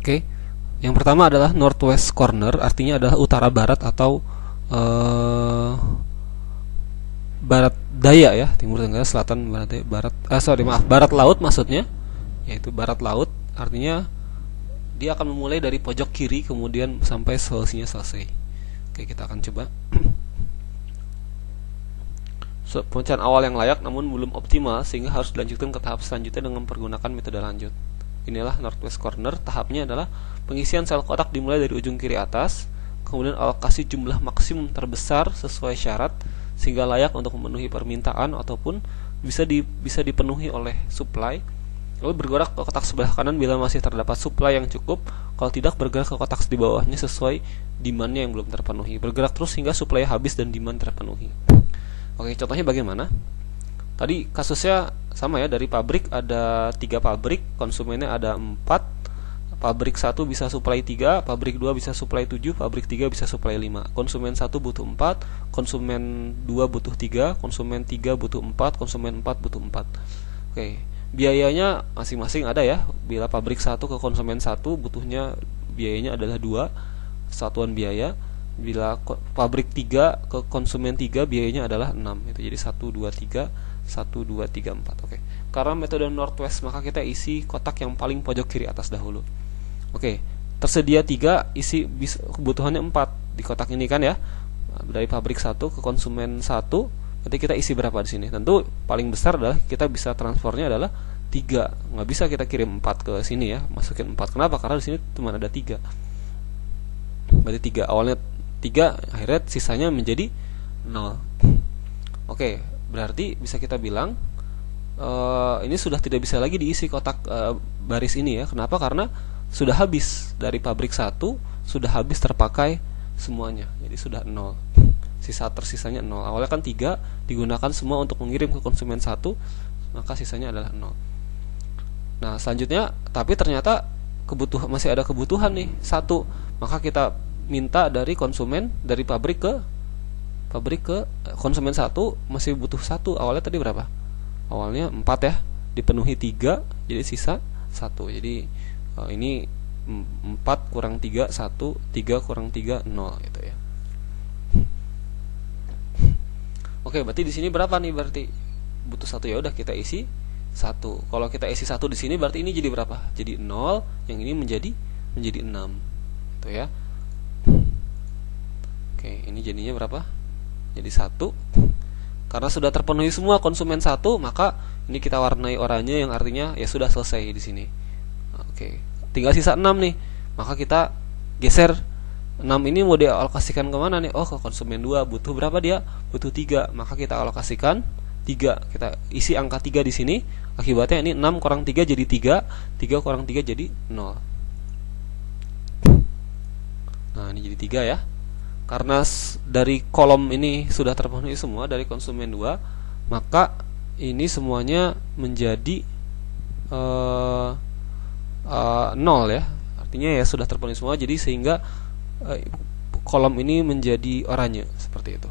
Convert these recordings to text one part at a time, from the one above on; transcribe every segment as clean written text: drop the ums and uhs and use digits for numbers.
Oke. Yang pertama adalah northwest corner, artinya adalah utara barat atau barat daya ya, timur tenggara, selatan, barat daya, barat laut maksudnya, yaitu barat laut, artinya dia akan memulai dari pojok kiri kemudian sampai solusinya selesai. Oke, kita akan coba. Pemecahan awal yang layak namun belum optimal sehingga harus dilanjutkan ke tahap selanjutnya dengan menggunakan metode lanjut. Inilah northwest corner. Tahapnya adalah pengisian sel kotak dimulai dari ujung kiri atas, kemudian alokasi jumlah maksimum terbesar sesuai syarat sehingga layak untuk memenuhi permintaan ataupun bisa dipenuhi oleh supply. Lalu bergerak ke kotak sebelah kanan bila masih terdapat supply yang cukup. Kalau tidak, bergerak ke kotak di bawahnya sesuai demand-nya yang belum terpenuhi. Bergerak terus hingga supply habis dan demand terpenuhi. Oke, contohnya bagaimana? Tadi kasusnya sama ya, dari pabrik ada 3 pabrik, konsumennya ada 4. Pabrik 1 bisa supply 3, pabrik 2 bisa supply 7, pabrik 3 bisa supply 5. Konsumen 1 butuh 4, konsumen 2 butuh 3, konsumen 3 butuh 4, konsumen 4 butuh 4. Oke, biayanya masing-masing ada ya. Bila pabrik 1 ke konsumen 1 butuhnya biayanya adalah 2 satuan biaya. Bila pabrik 3 ke konsumen 3 biayanya adalah 6. Itu jadi 1 2 3 1 2 3 4. Oke. Karena metode northwest maka kita isi kotak yang paling pojok kiri atas dahulu. Oke. Tersedia 3, isi kebutuhannya 4 di kotak ini kan ya. Dari pabrik 1 ke konsumen 1, berarti kita isi berapa di sini? Tentu paling besar adalah kita bisa transfernya adalah 3. Nggak bisa kita kirim 4 ke sini ya. Masukin 4. Kenapa? Karena di sini cuma ada 3. Berarti 3 awalnya 3, akhirnya sisanya menjadi 0. Oke, berarti bisa kita bilang ini sudah tidak bisa lagi diisi kotak baris ini ya. Kenapa? Karena sudah habis dari pabrik 1, sudah habis terpakai semuanya. Jadi sudah 0. Tersisanya 0. Awalnya kan 3 digunakan semua untuk mengirim ke konsumen 1, maka sisanya adalah 0. Nah, selanjutnya tapi ternyata masih ada kebutuhan nih 1. Maka kita minta dari konsumen, dari pabrik ke konsumen 1 masih butuh 1. Awalnya tadi berapa? Awalnya 4 ya, dipenuhi 3, jadi sisa 1. Jadi ini 4 kurang 3 1, 3 kurang 3 0 gitu ya. Oke, berarti di sini berapa nih? Berarti butuh 1, ya udah kita isi 1. Kalau kita isi 1 di sini berarti ini jadi berapa? Jadi 0, yang ini menjadi 6. Itu ya. Oke, ini jadinya berapa? Jadi 1. Karena sudah terpenuhi semua konsumen 1, maka ini kita warnai oranye yang artinya ya sudah selesai di sini. Oke, tinggal sisa 6 nih. Maka kita geser 6 ini mau dialokasikan kemana nih? Oh, ke konsumen 2. Butuh berapa dia? Butuh 3. Maka kita alokasikan 3. Kita isi angka 3 di sini. Akibatnya ini 6 kurang 3 jadi 3, 3 kurang 3 jadi 0. Nah, ini jadi 3 ya. Karena dari kolom ini sudah terpenuhi semua dari konsumen 2, maka ini semuanya menjadi 0 ya. Artinya ya sudah terpenuhi semua, jadi sehingga kolom ini menjadi oranye seperti itu.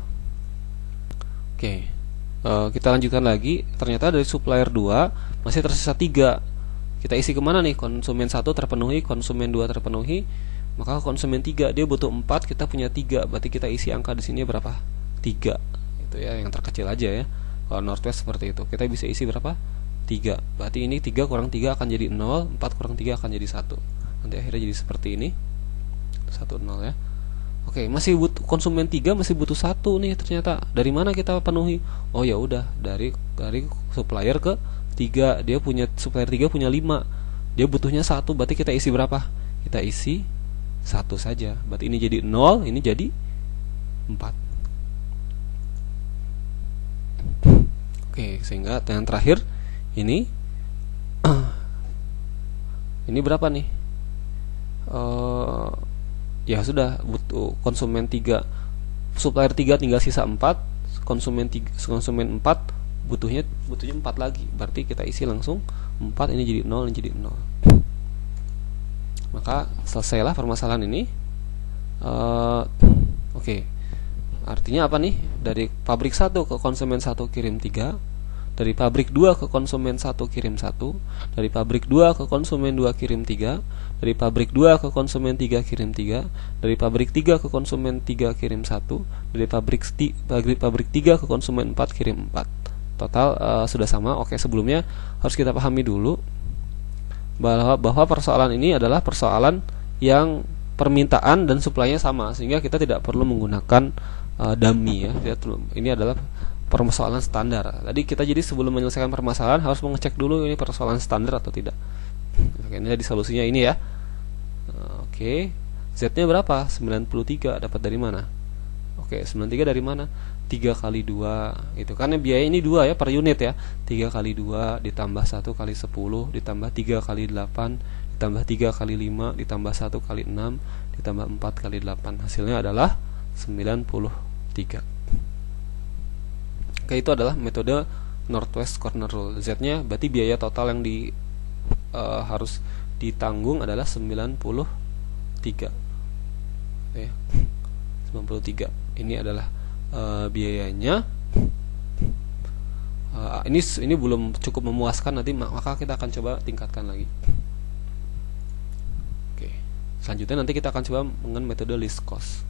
Oke, kita lanjutkan lagi. Ternyata dari supplier 2 masih tersisa 3. Kita isi kemana nih? Konsumen 1 terpenuhi, konsumen 2 terpenuhi. Maka konsumen 3 dia butuh 4, kita punya 3, berarti kita isi angka di sini berapa? 3. Itu ya, yang terkecil aja ya. Kalau northwest seperti itu. Kita bisa isi berapa? 3. Berarti ini 3 kurang 3 akan jadi 0, 4 kurang 3 akan jadi 1. Nanti akhirnya jadi seperti ini. 1 0 ya. Oke, masih butuh konsumen 3 masih butuh 1 nih ternyata. Dari mana kita penuhi? Oh ya udah, dari supplier ke 3. Dia punya supplier 3 punya 5. Dia butuhnya 1, berarti kita isi berapa? Kita isi 1 saja. Berarti ini jadi 0, ini jadi 4. Oke, sehingga yang terakhir ini ini berapa nih? Ya sudah, butuh konsumen 3, supplier 3 tinggal sisa 4, konsumen 4 butuhnya 4 lagi. Berarti kita isi langsung 4, ini jadi 0, ini jadi 0. Maka selesailah permasalahan ini. Oke. Artinya apa nih? Dari pabrik 1 ke konsumen 1 kirim 3, dari pabrik 2 ke konsumen 1 kirim 1, dari pabrik 2 ke konsumen 2 kirim 3, dari pabrik 2 ke konsumen 3 kirim 3, dari pabrik 3 ke konsumen 3 kirim 1, dari pabrik 3 ke konsumen 4 kirim 4. Total sudah sama. Oke, sebelumnya harus kita pahami dulu bahwa persoalan ini adalah persoalan yang permintaan dan suplainya sama, sehingga kita tidak perlu menggunakan dummy ya. Ini adalah permasalahan standar. Tadi kita jadi sebelum menyelesaikan permasalahan harus mengecek dulu ini persoalan standar atau tidak. Oke, ini jadi solusinya ini ya. Oke, Z-nya berapa? 93. Dapat dari mana? Oke, 93 dari mana? 3 kali 2 itu kan biaya ini 2 ya per unit ya. 3 kali 2 ditambah 1 kali 10 ditambah 3 kali 8 ditambah 3 kali 5 ditambah 1 kali 6 ditambah 4 kali 8. Hasilnya adalah 93. Oke, itu adalah metode Northwest Corner Rule. Z-nya berarti biaya total yang harus ditanggung adalah 93. Oke, 93. Ini adalah biayanya. Ini belum cukup memuaskan, nanti maka kita akan coba tingkatkan lagi. Oke, selanjutnya nanti kita akan coba dengan metode least cost.